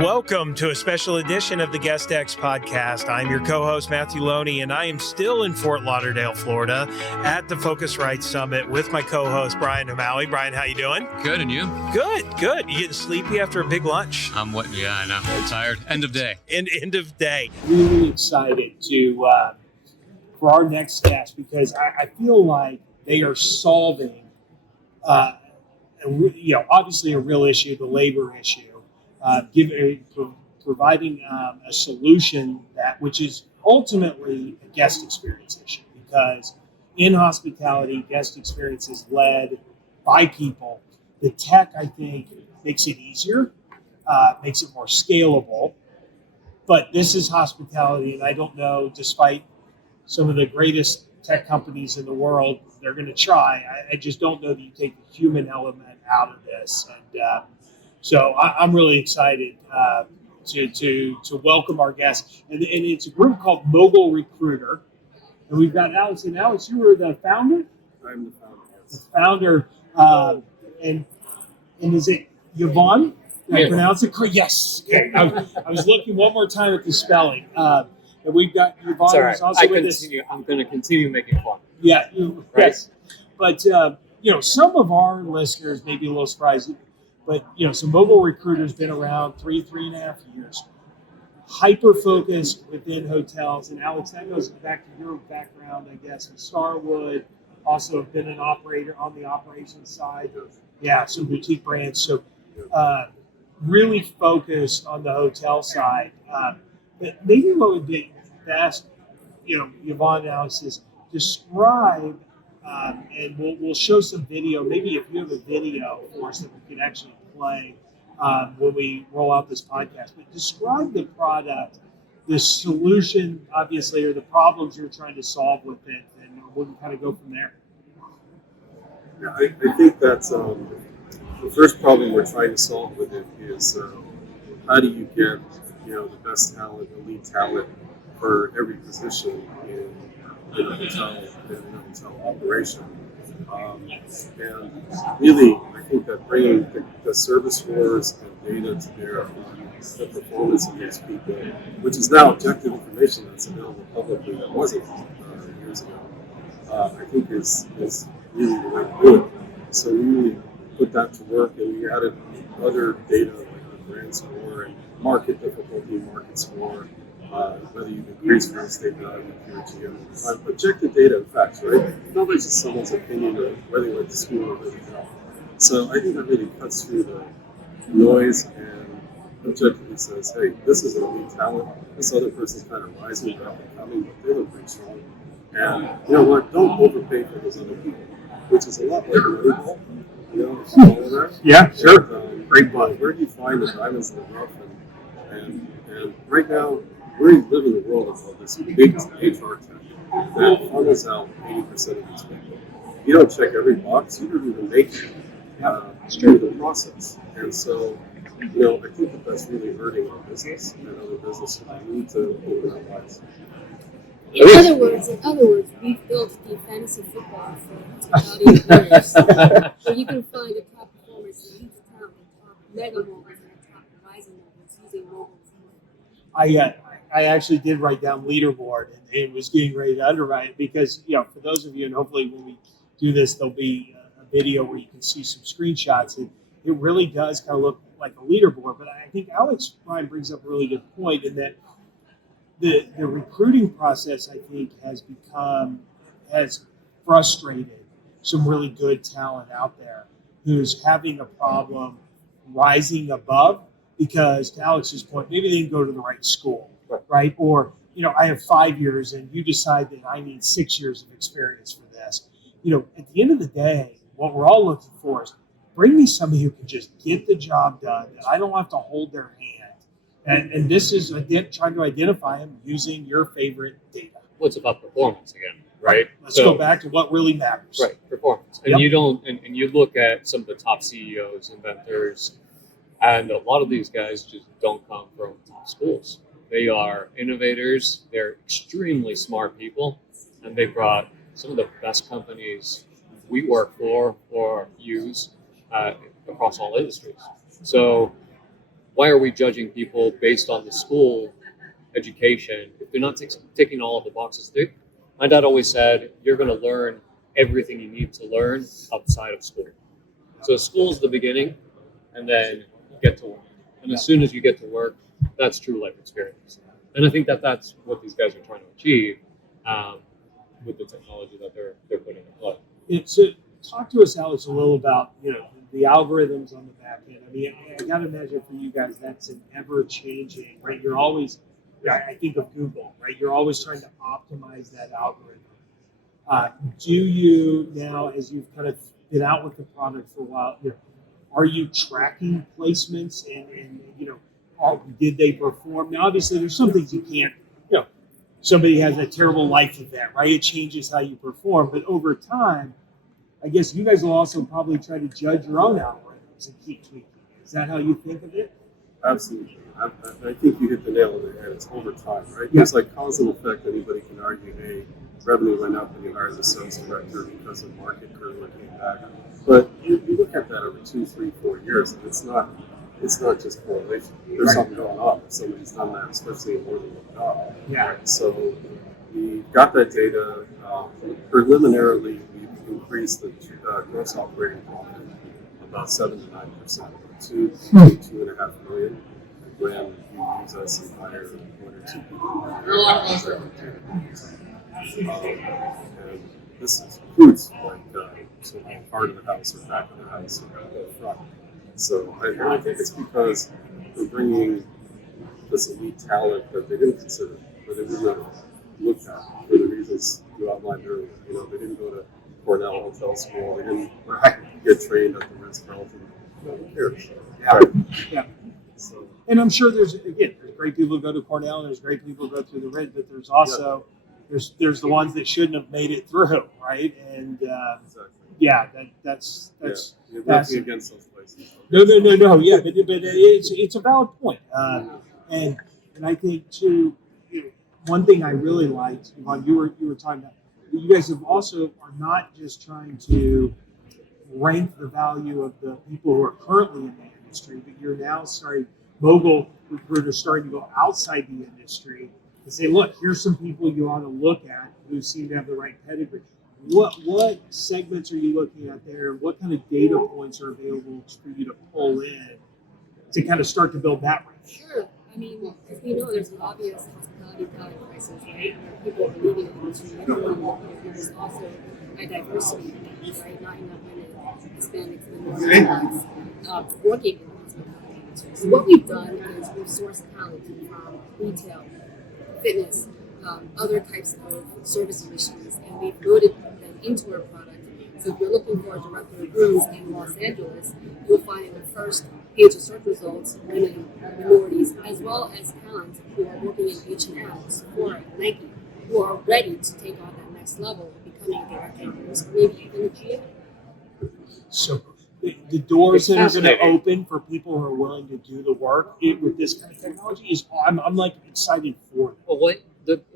Welcome to a special edition of the GuestX podcast. I'm your co-host, Matthew Loney, and I am still in Fort Lauderdale, Florida at the Phocuswright Summit with my co-host, Brian O'Malley. Brian, how you doing? Good, and you? Good. You getting sleepy after a big lunch? Yeah, I know. I'm tired. End of day. End of day. Really excited for our next guest because I feel like they are solving, obviously a real issue, the labor issue. Providing a solution which is ultimately a guest experience issue, because in hospitality, guest experience is led by people. The tech, I think, makes it easier, makes it more scalable, but this is hospitality, and I don't know, despite some of the greatest tech companies in the world, they're going to try. I just don't know that you take the human element out of this, and so I'm really excited to welcome our guests. And it's a group called MogulRecruiter. And we've got Alex. And Alex, you were the founder? I'm the founder, yes. The founder. And is it Yvonne? Did I pronounce it correct? Yes. I was looking one more time at the spelling. And we've got Yvonne who's also with us. I'm going to continue making fun. Yeah. Right. Yes. But, some of our listeners may be a little surprised. But, so MogulRecruiter's been around 3.5 years, hyper-focused within hotels. And Alex, that goes back to your background, I guess, in Starwood, also been an operator on the operations side. Yeah, some boutique brands. So really focused on the hotel side. But maybe what would be best, Yvonne and Alex, is describe, and we'll show some video. Maybe if you have a video for us that we can actually play when we roll out this podcast. But describe the product, the solution, obviously, or the problems you're trying to solve with it, and we can kind of go from there. Yeah, I think that's the first problem we're trying to solve with it is how do you get the best talent, elite talent for every position in a hotel operation. And really, I think that bringing the service scores and data to bear on the performance of these people, which is now objective information that's available publicly that wasn't years ago, I think is really the way to do it. So we really put that to work, and we added other data like the brand score and market difficulty, market score, whether you've increased real estate value, PRGM, objective data and facts, right? Nobody's just someone's opinion or whether you went to school or whether you don't. So I think that really cuts through the noise and objectively says, hey, this is an elite talent. This other person's kind of rising, they're up and coming, but they look pretty strong. And you know what? Don't overpay for those other people, which is a lot like Moneyball. All of that. Yeah, sure. Great book. Where do you find the diamonds in the rough? And right now, we live in the world of all this big HR tech that funnels out 80% of these people. You don't check every box. You don't even make it through the process. And so, I think that's really hurting our business and other businesses. We need to open our eyes. In other words, we've built the fantasy football for hospitality players, where you can find the top performers in each town, the top mega moments, and the top rising moments using mobile. I actually did write down leaderboard and was getting ready to underwrite it because, for those of you, and hopefully when we do this, there'll be a video where you can see some screenshots. And it really does kind of look like a leaderboard. But I think Alex Ryan brings up a really good point in that the recruiting process, I think, has frustrated some really good talent out there who's having a problem rising above because, to Alex's point, maybe they didn't go to the right school, right? Or, I have 5 years and you decide that I need 6 years of experience for this. At the end of the day, what we're all looking for is bring me somebody who can just get the job done, that I don't have to hold their hand. And this is trying to identify them using your favorite data. Well, it's about performance again, right? Let's go back to what really matters. Right, performance. And you look at some of the top CEOs, inventors, and a lot of these guys just don't come from top schools. They are innovators. They're extremely smart people, and they brought some of the best companies we work for or use across all industries. So why are we judging people based on the school education if they're not ticking all of the boxes? My dad always said, you're going to learn everything you need to learn outside of school. So school's the beginning, and then you get to work. And as soon as you get to work, that's true life experience. And I think that's what these guys are trying to achieve with the technology that they're putting in play. So talk to us, Alex, a little about the algorithms on the back end. I mean, I got to imagine for you guys that's an ever changing, right? You're always, I think of Google, right? You're always trying to optimize that algorithm. Do you now, as you've kind of been out with the product for a while, are you tracking placements and did they perform? Now, obviously, there's some things you can't. Somebody has a terrible life event, right? It changes how you perform, but over time, I guess you guys will also probably try to judge your own algorithms and keep tweaking. Is that how you think of it? Absolutely. I think you hit the nail on the head. It's over time, right? There's like cause and effect. Anybody can argue, hey, revenue went up when you hired the sales director because the market curve came back. But you look at that over 2, 3, 4 years, and it's not just correlation. There's something going on if somebody's done that, especially in more than one job. Yeah. Right? So we got that data. Preliminarily, we've increased the gross operating profit about 7 to 9%, 2.5 million when you use us and hire 1 or 2 people. And this includes sort of part of the house or back of the house or the front. So I think it's because we're bringing this elite talent that they didn't consider, but they wouldn't have looked at for the reasons you outlined earlier. They didn't go to Cornell Hotel School. They didn't get trained at the Ritz-Carlton. Who cares? Yeah. Right. Yeah. So, and I'm sure there's great people who go to Cornell, and there's great people who go through the Ritz, but there's also there's the ones that shouldn't have made it through, right? And exactly. That's You're working against those places. No. Yeah, but it's a valid point. And I think too, one thing I really liked, Yvonne, you were talking about, you guys have also are not just trying to rank the value of the people who are currently in the industry, but you're now MogulRecruiter starting to go outside the industry and say, look, here's some people you ought to look at who seem to have the right pedigree. What segments are you looking at there? What kind of data points are available for you to pull in to kind of start to build that range? Sure. I mean, as we know, there's an obvious hospitality talent crisis, right? Where people are leaving the industry. There's also a diversity, right? Not enough women, Hispanics, and minorities working in the hospitality industry. So what we've done is we've sourced talent from retail, fitness, other types of service industries, and we've loaded them into our product. So if you're looking for a director of rooms in Los Angeles, you'll find in the first page of search results women, minorities, as well as talent who are working in H&M, Sephora, Nike, who are ready to take on that next level of becoming a director of rooms, or maybe even a GM. So the doors that are going to open for people who are willing to do the work with this kind of technology is I'm like excited for it. Well,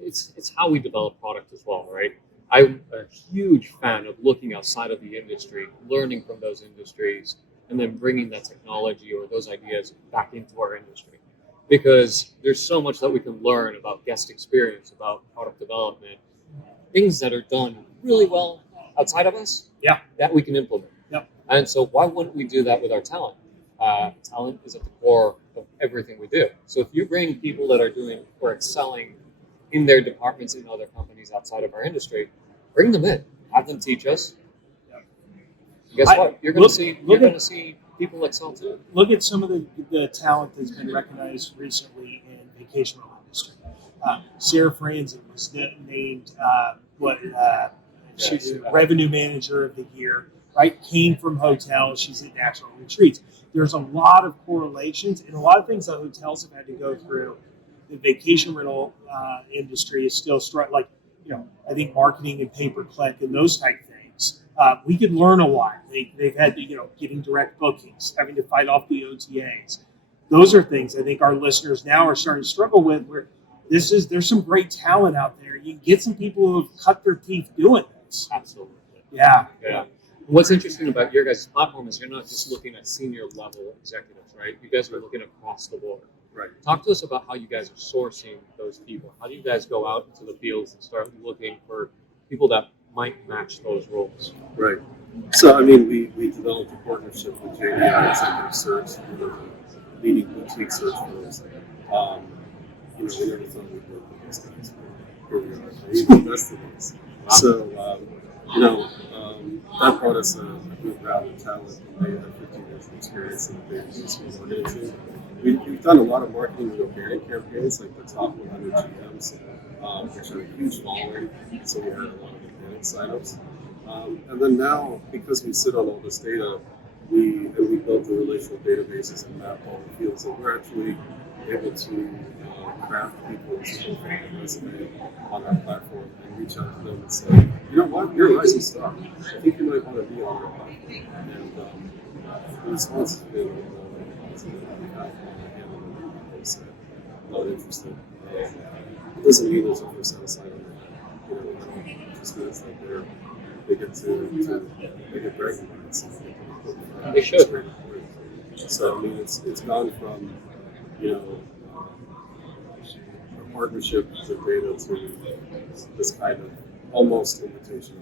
it's how we develop product as well, right? I'm a huge fan of looking outside of the industry, learning from those industries, and then bringing that technology or those ideas back into our industry. Because there's so much that we can learn about guest experience, about product development, things that are done really well outside of us that we can implement. Yep. And so why wouldn't we do that with our talent? Talent is at the core of everything we do. So if you bring people that are doing or excelling in their departments in other companies outside of our industry, bring them in, have them teach us. Guess what? You're going to see people excel too. Look at some of the talent that's been recognized recently in the vacation rental industry. Sarah Franzen was named revenue manager of the year. Right, came from hotels. She's at national retreats. There's a lot of correlations and a lot of things that hotels have had to go through. The vacation rental industry is still I think marketing and pay-per-click and those type things. We could learn a lot. They've had to, getting direct bookings, having to fight off the OTAs. Those are things I think our listeners now are starting to struggle with. Where there's some great talent out there. You can get some people who have cut their teeth doing this. Absolutely. Yeah. What's interesting about your guys' platform is you're not just looking at senior level executives, right? You guys are looking across the board. Right. Talk to us about how you guys are sourcing those people. How do you guys go out into the fields and start looking for people that might match those roles? Right. So, I mean, we developed a partnership with JDI Executive Search, leading boutique search firms. We never thought we'd work with these guys, but here we are. They even invested in us. So, that brought us a good round of talent. They have 15 years of experience in the business we wanted into. We've done a lot of marketing and organic campaigns, like the top 100 GMs, which are a huge following. So we had a lot of organic signups. And then now, because we sit on all this data, we built the relational databases and map all the fields, and we're actually able to craft people's resume on our platform and reach out to them and say, you know what, you're a rising star. I think you might want to be on our platform. And the response has been positive. They said, not interested. It doesn't mean there's a percent sign on that. It just means that they get bragging rights. They should. So, I mean, it's gone from, a partnership with data to this kind of almost invitation.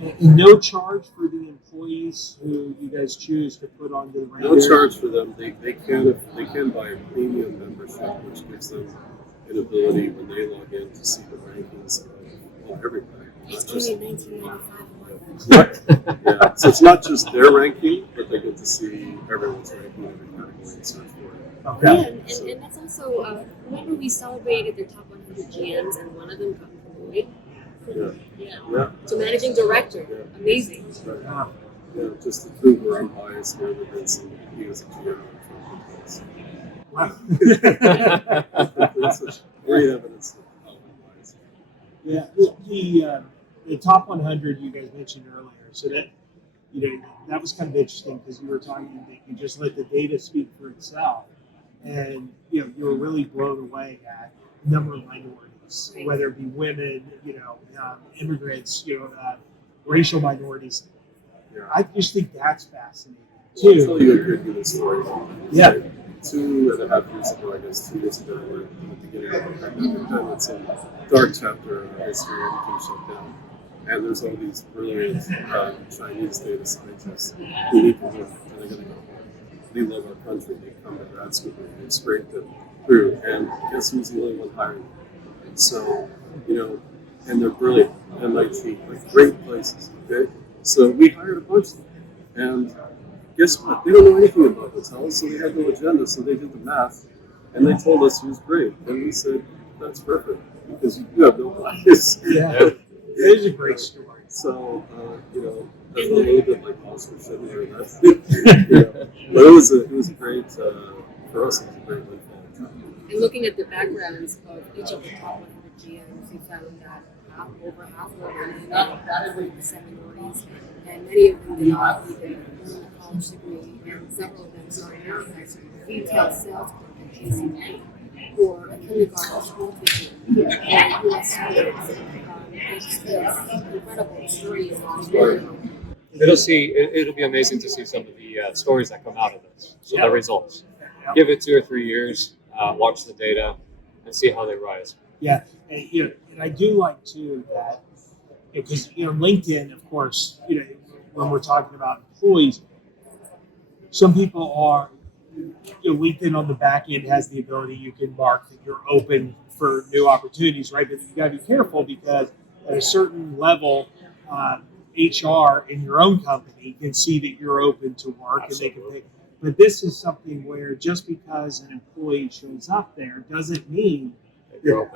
And no charge for the employees who you guys choose to put onto the ranking? No charge for them. They can buy a premium membership, which gives them an ability when they log in to see the rankings of everybody. It's only 1995. Yeah, so it's not just their ranking, but they get to see everyone's ranking in every category and search for it. Okay. Yeah, and that's also, remember we celebrated their top 100 GMs and one of them got promoted? Yeah. To managing director. Yeah. Amazing. Right. Yeah. Yeah, just to prove we're unbiased here, that he was a GM. Wow. That's such great evidence of how unbiased. Yeah, the top 100 you guys mentioned earlier. So that that was kind of interesting because you were talking that you just let the data speak for itself, and you were really blown away at the number of minorities, whether it be women, immigrants, racial minorities. Yeah. I just think that's fascinating Well, I'll too. tell you a good human story. Yeah. 2.5 years ago, I guess 2 years ago, we're in the beginning of the pandemic. Then it's a dark chapter in our history, everything shut down. And there's all these brilliant Chinese data scientists who need to work, and they're going to go home. They love our country. They come to grad school, they scraped it through, and guess who's the only one hiring them? So, and they're brilliant. MIT, like great places. Okay, so we hired a bunch of them, and guess what? They don't know anything about hotels, so they had no agenda. So they did the math, and they told us he was great. And we said, "That's perfect because you have no bias." Yeah, it is a great story. So that's a little bit like Oscar Schindler. That's but it was a great for us. It was a great win. And looking at the backgrounds of each of the top 100 GMs, we found that over half of them were 100% minorities, and many of them did not even earn a college degree, and several of them started out as a retail sales clerk at KCP or a kindergarten school teacher or U.S. students. It's an incredible story. It'll be amazing to see some of the stories that come out of this. So the results. Give it 2 or 3 years, watch the data, and see how they rise. Yeah, and I do like too that because LinkedIn, of course, when we're talking about employees, some people are LinkedIn on the back end has the ability you can mark that you're open for new opportunities, right? But you got to be careful because at a certain level, HR in your own company can see that you're open to work. Absolutely. And they can pay. But this is something where just because an employee shows up there doesn't mean that they were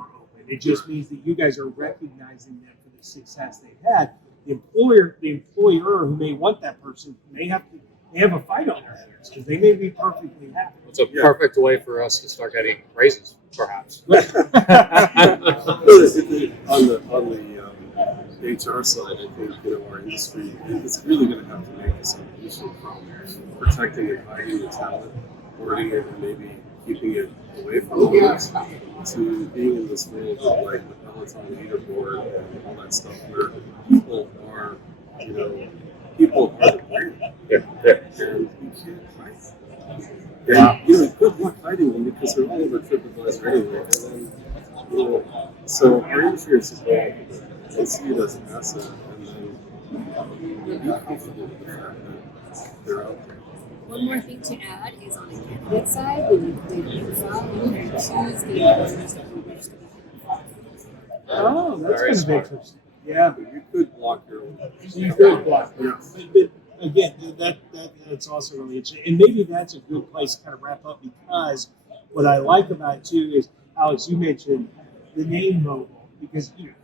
open. It just means that you guys are recognizing them for the success they've had. The employer who may want that person may have a fight on their hands because they may be perfectly happy. It's a perfect way for us to start getting raises, perhaps. On the HR side, I think our industry is really going to have to make this evolution from protecting and hiding the talent, hoarding it, and maybe keeping it away from others, to being in this world of like the Peloton leaderboard and all that stuff, where people are you know, people are the brand, Yeah. and you can't hide them. And, you know, good luck hiding them because they're all over TripAdvisor anyway. And then, you know, so our insurance is going and see it as an asset, and then be comfortable with the fact that they're out there. One more thing to add is on the candidate side, when you create a profile, you can choose the employers that you wish to be. Oh, that's Very kind of smart. interesting. Yeah, But you could block your own. so you could block it. Yes. But again, that's also really interesting. And maybe that's a good place to kind of wrap up, because what I like about it too is, Alex, you mentioned the name Mogul, because you know,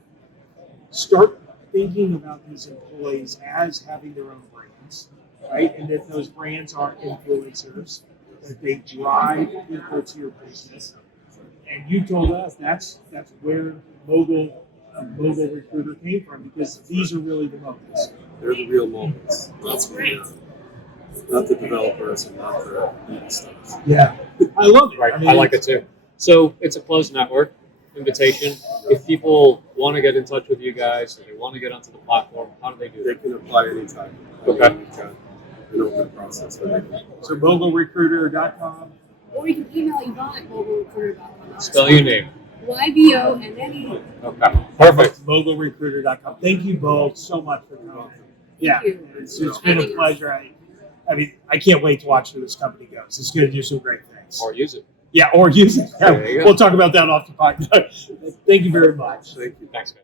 start thinking about these employees as having their own brands, right? And that those brands are influencers, that they drive people to your business. And you told us that's where Mogul Recruiter came from, because these are really the moguls. They're the real moments. That's great. Not the developers and not the indie stars. Yeah, I love it. Right. mean, I like it too. So it's a closed network invitation. If people want to get in touch with you guys, if they want to get onto the platform, how do they do They that? can apply anytime. Okay. We've got an open process where they can. So MogulRecruiter.com. Or you can email Yvonne at MogulRecruiter.com. Spell your name. YVONNE. Okay. Perfect. MogulRecruiter.com. Thank you both so much for coming. Yeah, you. it's been a pleasure. I mean, I can't wait to watch where this company goes. It's going to do some great things. Or use it. Yeah, or use it. There you go. We'll talk about that off the podcast. Thank you very much. Thank you. Thanks, guys.